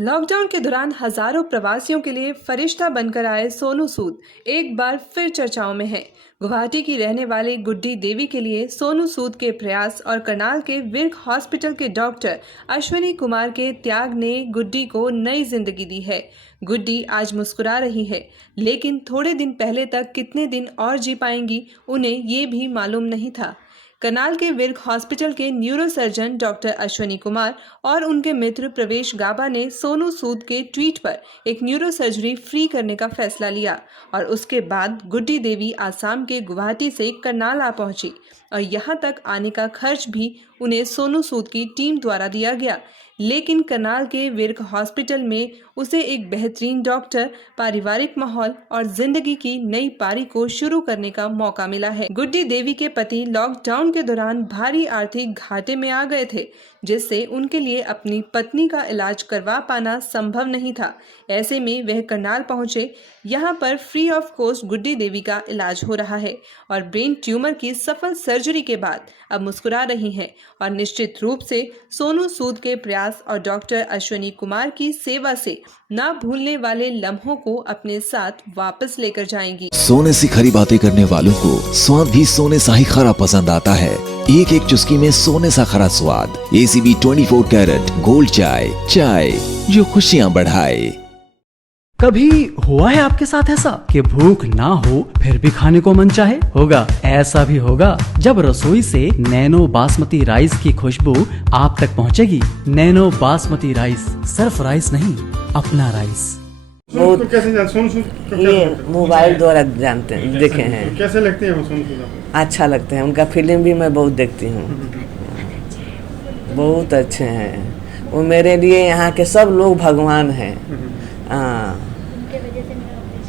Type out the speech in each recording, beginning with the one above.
Lockdown के दौरान हजारों प्रवासियों के लिए फरिश्ता बनकर आए सोनू सूद एक बार फिर चर्चाओं में हैं। गुवाहाटी की रहने वाली गुड्डी देवी के लिए सोनू सूद के प्रयास और करनाल के विर्क हॉस्पिटल के डॉक्टर अश्विनी कुमार के त्याग ने गुड्डी को नई जिंदगी दी है। गुड्डी आज मुस्कुरा रही है, लेकिन थोड़े दिन पहले तक कितने दिन और जी पाएंगी उन्हें ये भी मालूम नहीं था। करनाल के विर्क हॉस्पिटल के न्यूरोसर्जन डॉक्टर अश्विनी कुमार और उनके मित्र प्रवेश गाबा ने सोनू सूद के ट्वीट पर एक न्यूरो सर्जरी फ्री करने का फैसला लिया और उसके बाद गुड्डी देवी आसाम के गुवाहाटी से करनाल आ पहुंची और यहां तक आने का खर्च भी उन्हें सोनू सूद की टीम द्वारा दिया गया। लेकिन करनाल के विर्क हॉस्पिटल में उसे एक बेहतरीन डॉक्टर, पारिवारिक माहौल और जिंदगी की नई पारी को शुरू करने का मौका मिला है। गुड्डी देवी के पति लॉकडाउन के दौरान भारी आर्थिक घाटे में आ गए थे, जिससे उनके लिए अपनी पत्नी का इलाज करवा पाना संभव नहीं था। ऐसे में वह करनाल पहुंचे। यहां पर फ्री ऑफ कॉस्ट गुड्डी देवी का इलाज हो रहा है और ब्रेन ट्यूमर की सफल सर्जरी के बाद अब मुस्कुरा रही हैं और निश्चित रूप से सोनू सूद के प्रयास और डॉक्टर अश्विनी कुमार की सेवा से ना भूलने वाले लम्हों को अपने साथ वापस लेकर जाएंगी। सोने से खरी बातें करने वालों को स्वाद भी सोने सा ही खरा पसंद आता है। एक एक चुस्की में सोने सा खरा स्वाद। ACB 24 कैरेट गोल्ड चाय, चाय जो खुशियाँ बढ़ाए। कभी हुआ है आपके साथ ऐसा कि भूख ना हो फिर भी खाने को मन चाहे? होगा, ऐसा भी होगा जब रसोई से नैनो बासमती राइस की खुशबू आप तक पहुंचेगी। नैनो बासमती राइस सिर्फ राइस नहीं, अपना राइस। बहुत कैसे सोनू सूद ये मोबाइल द्वारा जानते हैं, देखे हैं। तो कैसे लगते हैं वो सोनू सूद आपको? अच्छा लगते हैं, उनका फिल्म भी मैं बहुत देखती हूँ। बहुत अच्छे हैं वो, मेरे लिए यहाँ के सब लोग भगवान हैं। हाँ।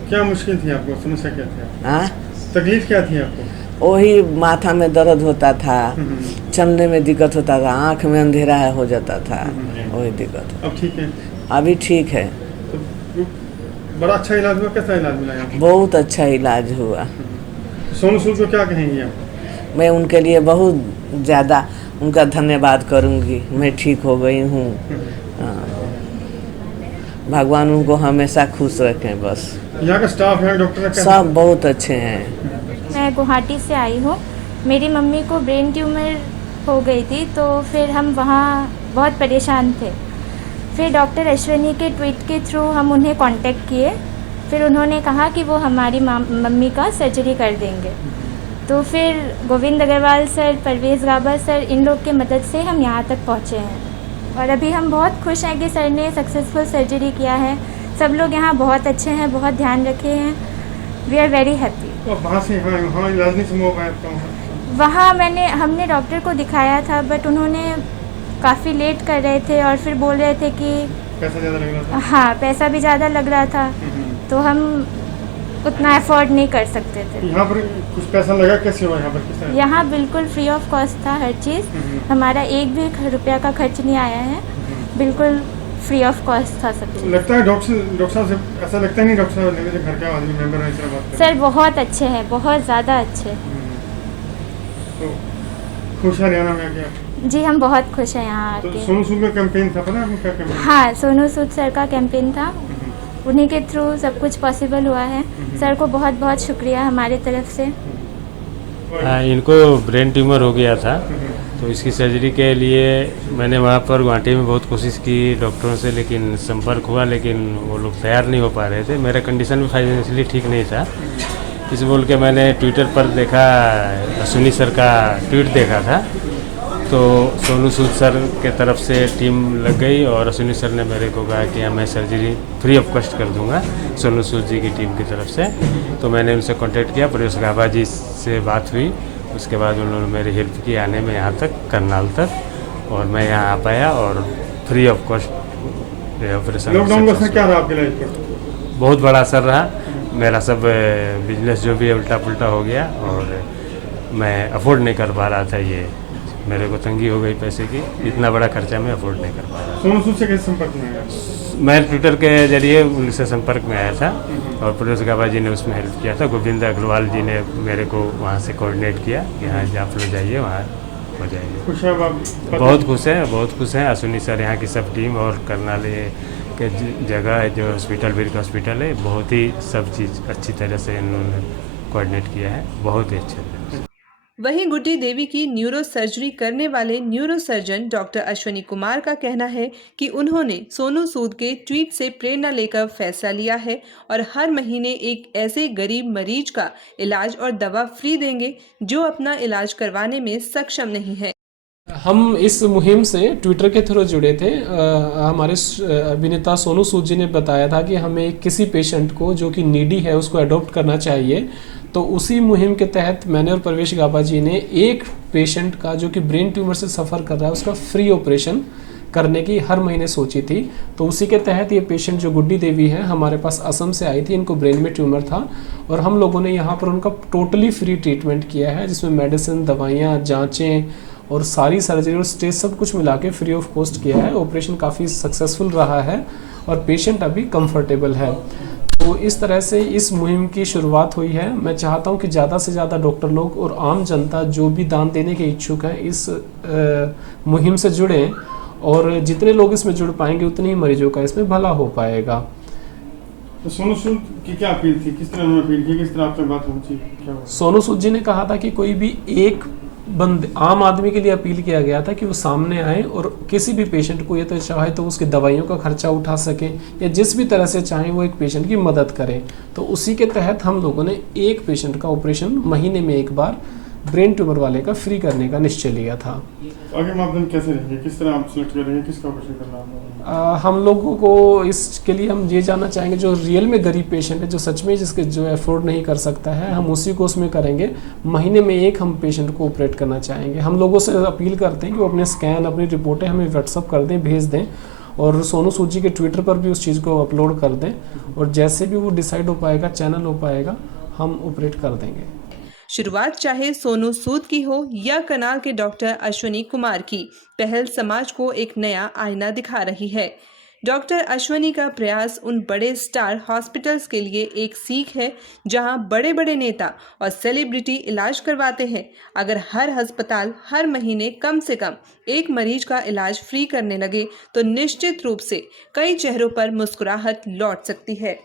क्या मुश्किल थी आपको, समस्या क्या थी? हाँ, तकलीफ क्या थी आपको? वही माथा में दर्द होता था, चलने में दिक्कत होता था, आँख में अंधेरा हो जाता था, वही दिक्कत। अब ठीक है? अभी ठीक है। तो बड़ा अच्छा इलाज हुआ, कैसा इलाज मिला आपको? बहुत अच्छा इलाज हुआ। सोनू सूद को क्या कहेंगी आप? मैं उनके लिए बहुत ज़्यादा उनका धन्यवाद करूंगी। मैं ठीक हो गई हूँ। भगवान उनको हमेशा खुश रखें बस। यहाँ का स्टाफ है, डॉक्टर सब बहुत अच्छे हैं। मैं गुवाहाटी से आई हूँ। मेरी मम्मी को ब्रेन ट्यूमर हो गई थी, तो फिर हम वहाँ बहुत परेशान थे। फिर डॉक्टर अश्विनी के ट्वीट के थ्रू हम उन्हें कांटेक्ट किए। फिर उन्होंने कहा कि वो हमारी मम्मी का सर्जरी कर देंगे। तो फिर गोविंद अग्रवाल सर, परवेज़ गाबा सर, इन लोग के मदद से हम यहाँ तक पहुँचे हैं और अभी हम बहुत खुश हैं कि सर ने सक्सेसफुल सर्जरी किया है। सब लोग यहाँ बहुत अच्छे हैं, बहुत ध्यान रखे हैं। We are very happy. वहाँ से हाँ इलाज नहीं संभव पाया तो वहाँ हमने डॉक्टर को दिखाया था, बट उन्होंने काफ़ी लेट कर रहे थे और फिर बोल रहे थे कि पैसा ज़्यादा लग रहा था। हाँ, पैसा भी ज़्यादा लग रहा था, तो हम उतना अफोर्ड नहीं कर सकते थे। यहाँ पर कुछ पैसा लगा, कैसे हुआ यहाँ पर? किस तरह? यहाँ बिल्कुल फ्री ऑफ कॉस्ट था हर चीज़। हमारा एक भी रुपया का खर्च नहीं आया है, बिल्कुल फ्री ऑफ कॉस्ट था सब चीज़। लगता है डॉक्टर साहब से ऐसा लगता है नहीं, डॉक्टर साहब मेरे घर का आदमी मेंबर है, इस तरह बात सर बहुत अच्छे हैं, बहुत ज़्यादा अच्छे। तो खुश है हरियाणा में आके? जी, हम बहुत खुश हैं यहाँ तो आके। सोनू सूद का कैंपेन था, पता है आपको क्या कैंपेन? हाँ, सोनू सूद सर का कैंपेन था, उन्हीं के थ्रू सब कुछ पॉसिबल हुआ है। सर को बहुत बहुत शुक्रिया हमारे तरफ से। इनको ब्रेन ट्यूमर हो गया था, तो इसकी सर्जरी के लिए मैंने वहाँ पर गुवाहाटी में बहुत कोशिश की डॉक्टरों से, लेकिन संपर्क हुआ, लेकिन वो लोग तैयार नहीं हो पा रहे थे। मेरा कंडीशन भी फाइनेंशियली ठीक नहीं था। इस बोल के मैंने ट्विटर पर देखा, अश्विनी सर का ट्वीट देखा था, तो सोनू सूद सर के तरफ से टीम लग गई और अश्विनी सर ने मेरे को कहा कि मैं सर्जरी फ्री ऑफ कॉस्ट कर दूंगा सोनू सूद जी की टीम की तरफ से। तो मैंने उनसे कांटेक्ट किया, प्रवेश गाबा जी से बात हुई। उसके बाद उन्होंने मेरी हेल्प की आने में यहाँ तक, करनाल तक, और मैं यहाँ आ पाया और free of cost operation. Lockdown का असर क्या रहा आपके लाइफ पर? बहुत बड़ा असर रहा। मेरा सब बिजनेस जो भी है उल्टा पुल्टा हो गया और मैं अफोर्ड नहीं कर पा रहा था। ये मेरे को तंगी हो गई पैसे की, इतना बड़ा खर्चा मैं अफोर्ड नहीं कर पा रहा। सोनू सूद से कैसे संपर्क में आया? मैं ट्विटर के जरिए उनसे संपर्क में आया था और प्रवेश गाबा जी ने उसमें हेल्प किया था। गोविंद अग्रवाल जी ने मेरे को वहाँ से कोऑर्डिनेट किया कि हाँ आप लोग जाइए, वहाँ हो जाएगी। खुश है आप? बहुत खुश है, बहुत खुश हैं। अश्विनी सर, यहाँ की सब टीम और करनाल के जगह है जो हॉस्पिटल वीर का हॉस्पिटल है, बहुत ही सब चीज़ अच्छी तरह से इन्होंने कोऑर्डिनेट किया है, बहुत ही अच्छे तरह से। वहीं गुड्डी देवी की न्यूरो सर्जरी करने वाले neuro surgeon doctor Ashwani Kumar का कहना है कि उन्होंने सोनू सूद के ट्वीट से प्रेरणा लेकर फैसला लिया है और हर महीने एक ऐसे गरीब मरीज का इलाज और दवा फ्री देंगे जो अपना इलाज करवाने में सक्षम नहीं है। हम इस मुहिम से ट्विटर के थ्रू जुड़े थे। हमारे अभिनेता सोनू सूद जी ने बताया था कि हमें किसी पेशेंट को जो कि नीडी है उसको अडॉप्ट करना चाहिए, तो उसी मुहिम के तहत मैंने और प्रवेश गाबा जी ने एक पेशेंट का जो कि ब्रेन ट्यूमर से सफ़र कर रहा है उसका फ्री ऑपरेशन करने की हर महीने सोची थी। तो उसी के तहत ये पेशेंट जो गुड्डी देवी है हमारे पास असम से आई थी, इनको ब्रेन में ट्यूमर था और हम लोगों ने यहाँ पर उनका टोटली फ्री ट्रीटमेंट किया है, जिसमें मेडिसिन, दवाइयाँ, जाँचें और सारी सर्जरी और स्टेज सब कुछ मिला के फ्री ऑफ कॉस्ट किया है। ऑपरेशन काफ़ी सक्सेसफुल रहा है और पेशेंट अभी कंफर्टेबल है। तो इस तरह से इस मुहिम की शुरुआत हुई है। मैं चाहता हूं कि ज़्यादा से ज़्यादा डॉक्टर लोग और आम जनता जो भी दान देने के इच्छुक हैं इस मुहिम से जुड़ें और जितने लोग इसमें जुड़ पाएंगे उतने ही मरीजों का इसमें भला हो पाएगा। तो सोनू सूद की क्या अपील थी, किस तरह उन्होंने अपील की, किस तरह आप तक बात पहुंची, क्या हुआ? सोनू सूद जी ने कहा था कि कोई भी एक आम आदमी के लिए अपील किया गया था कि वो सामने आए और किसी भी पेशेंट को ये तो चाहे तो उसकी दवाइयों का खर्चा उठा सके या जिस भी तरह से चाहे वो एक पेशेंट की मदद करें। तो उसी के तहत हम लोगों ने एक पेशेंट का ऑपरेशन महीने में एक बार ब्रेन ट्यूमर वाले का फ्री करने का निश्चय लिया था। आगे मापदंड कैसे रहेंगे, किस तरह आप सिलेक्ट करेंगे, किसका ऑपरेशन करना है? हम लोगों को इसके लिए हम ये जानना चाहेंगे जो रियल में गरीब पेशेंट है, जो सच में जिसके जो अफोर्ड नहीं कर सकता है, हम उसी को उसमें करेंगे। महीने में एक हम पेशेंट को ऑपरेट करना चाहेंगे। हम लोगों से अपील करते हैं कि वो अपने स्कैन, अपनी रिपोर्टें हमें व्हाट्सअप कर दें, भेज दें और सोनू सूद जी के ट्विटर पर भी उस चीज़ को अपलोड कर दें और जैसे भी वो डिसाइड हो पाएगा, चैनल हो पाएगा, हम ऑपरेट कर देंगे। शुरुआत चाहे सोनू सूद की हो या करनाल के डॉक्टर अश्वनी कुमार की, पहल समाज को एक नया आईना दिखा रही है। डॉक्टर अश्वनी का प्रयास उन बड़े स्टार हॉस्पिटल्स के लिए एक सीख है जहां बड़े बड़े नेता और सेलिब्रिटी इलाज करवाते हैं। अगर हर अस्पताल हर महीने कम से कम एक मरीज का इलाज फ्री करने लगे तो निश्चित रूप से कई चेहरों पर मुस्कुराहट लौट सकती है।